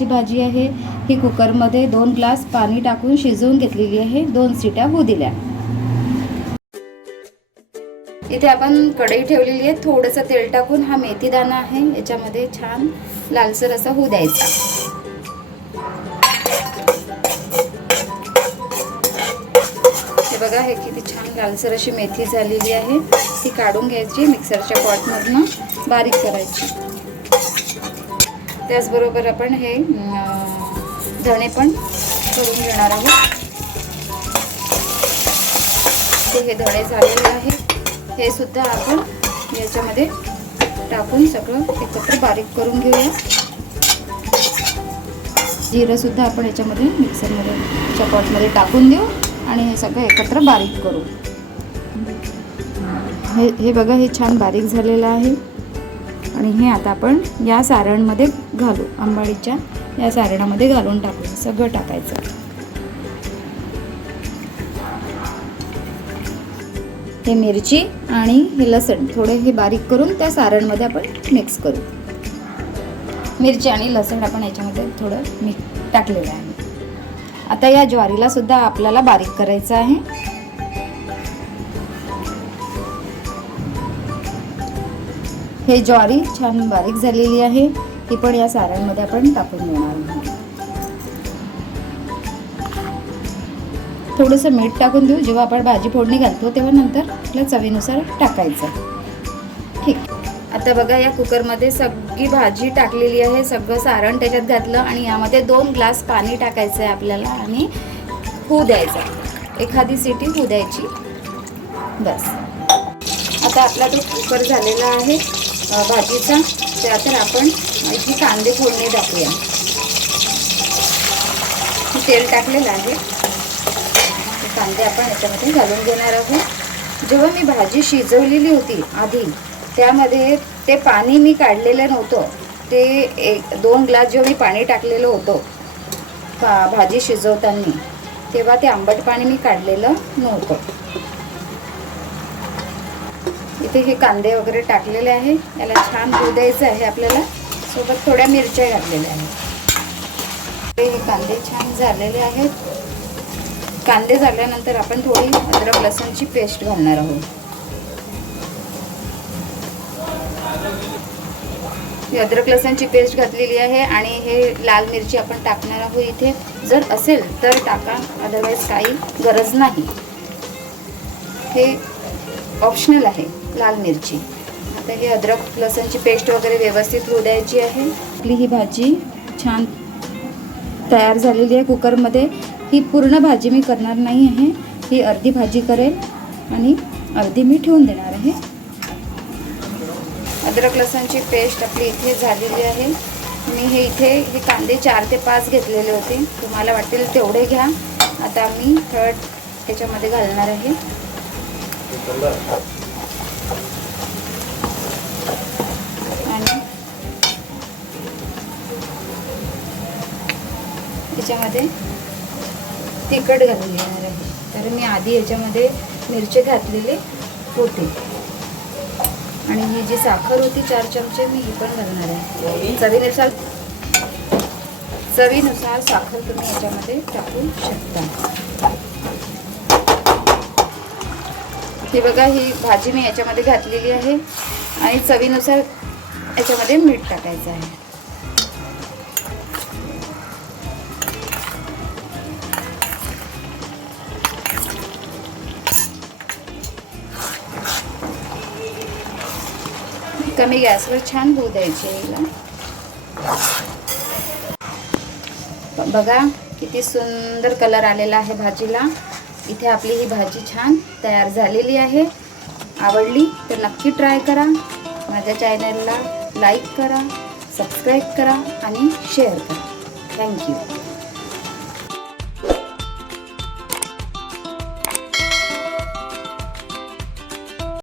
अंबाडीची भाजी आहे. ही कुकरमध्ये 2 ग्लास पाणी टाकून शिजवून घेतलेली आहे. 2 शिट्या होऊ दिल्या. इथे आपण कढई ठेवलेली आहे. थोडंसं तेल टाकून हा मेथी दाणा आहे याच्यामध्ये छान लालसर असा होऊ द्यायचा. हे बघा, हे किती छान लालसर अशी मेथी झालेली आहे. ती काढून घ्यायची, मिक्सरच्या पॉटमधनं बारीक करायची. त्याचबरोबर आपण हे धणे पण करून घेणार आहोत. हे धणे झालेले आहे, हे सुद्धा आपण याच्यामध्ये टाकून सगळं एकत्र बारीक करून घेऊया. जिरं सुद्धा आपण याच्यामध्ये मिक्सरमध्ये पॉटमध्ये टाकून देऊ आणि हे सगळं एकत्र बारीक करू. हे बघा, हे छान बारीक झालेलं आहे आणि हे आता आपण या सारणमध्ये घालू. अंबाडीच्या या सारणामध्ये घालून टाकू. सगळं टाकायचं. हे मिरची आणि हे लसण थोडे हे बारीक करून त्या सारणमध्ये आपण मिक्स करू. मिरची आणि लसण आपण याच्यामध्ये थोडं टाकलेलं आहे. आता या ज्वारीला सुद्धा आपल्याला बारीक करायचं आहे. हे ज्वारी छान बारीक झालेली आहे, ती पण या सारणमध्ये आपण टाकून देणार आहोत. थोडंसं मीठ टाकून देऊ. जेव्हा आपण भाजी फोडणी घालतो तेव्हा नंतर आपल्या चवीनुसार टाकायचं. ठीक. आता बघा, या कुकरमध्ये सगळी भाजी टाकलेली आहे. सगळं सारण त्याच्यात घातलं आणि यामध्ये 2 ग्लास पाणी टाकायचं आहे आपल्याला आणि होऊ द्यायचं. एखादी सिटी होऊ द्यायची, बस. आता आपला तो कुकर झालेला आहे भाजीचा. त्यातर आपण इथे कांदे फोडणी टाकूया. तेल टाकलेलं आहे, कांदे आपण याच्यामध्ये घालून घेणार आहोत. जेव्हा मी भाजी शिजवलेली होती आधी, त्यामध्ये ते पाणी मी काढलेलं नव्हतं. ते 2 ग्लास जेव्हा मी पाणी टाकलेलं होतं भाजी शिजवताना, तेव्हा ते आंबट पाणी मी काढलेलं नव्हतं. इथे हे कांदे वगैरे टाकलेले आहे. याला छान होऊ द्यायचं आहे आपल्याला. सोबत थोड्या मिरच्या घातलेल्या आहेत. हे कांदे छान झालेले आहेत. कांदे झाल्यानंतर आपण थोडी अद्रक लसूणची पेस्ट घालणार आहोत. ही अद्रक लसूणची पेस्ट घातलेली आहे आणि हे लाल मिरची आपण टाकणार आहोत. इथे जर असेल तर टाका, अदरवाईज काही गरज नाही. हे ऑप्शनल आहे लाल मिरची. आता हे अद्रक लसूणची पेस्ट वगैरे व्यवस्थित होऊ द्यायची आहे. आपली ही भाजी छान तयार झालेली आहे कुकरमध्ये. ही पूर्ण भाजी मी करणार नाही आहे. ही अर्धी भाजी करेल आणि अर्धी मी ठेवून देणार आहे. अद्रक लसूणची पेस्ट आपली इथे झालेली आहे. मी हे कांदे 4 ते 5 घेतलेले होते. तुम्हाला वाटेल तेवढे घ्या. आता मी हळद त्याच्यामध्ये घालणार आहे. आणि याच्यामध्ये तिखट घालून घेणार आहे. तर मी आधी याच्यामध्ये मिरची घातलेले होते आणि ही जी साखर होती 4 चमचे मी ही पण घालणार आहे. चवीनुसार साखर तुम्ही याच्यामध्ये टाकू शकता. ही बघा, ही भाजी मी याच्यामध्ये घातलेली आहे आणि चवीनुसार याच्यामध्ये मीठ टाकायचं आहे. कमी गॅसवर छान होऊ द्यायचे. बघा किती सुंदर कलर आलेला आहे भाजीला. इथे आपली ही भाजी छान तयार झालेली आहे. आवडली तर नक्की ट्राय करा. माझ्या चॅनलला लाईक करा, सबस्क्राईब करा आणि शेअर करा. थँक्यू.